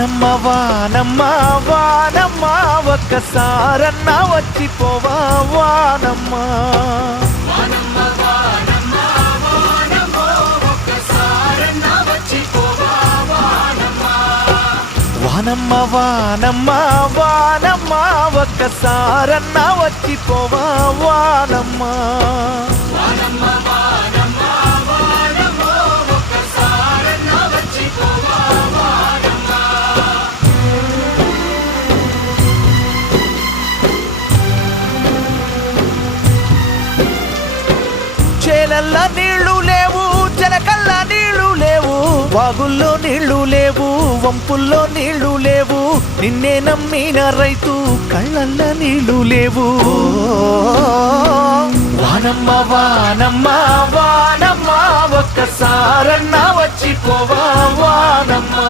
వానమ్మ వానమ్మ వానమ్మ ఒక్కసారన్నా వచ్చిపోవా వానమ్మ వానమ్మ వానమ్మ వానమ్మ ఒక్కసారన్నా వచ్చిపోవా వానమ్మ చేలల్లా నీళ్లు లేవు చెలకల్లా నీళ్లు లేవు వాగుల్లో నీళ్లు లేవు వంపుల్లో నీళ్లు లేవు నిన్నే నమ్మిన రైతు కళ్ళల్లా నీళ్లు లేవు వానమ్మ వానమ్మ వానమ్మ ఒక్కసారన్నా వచ్చిపోవా వానమ్మ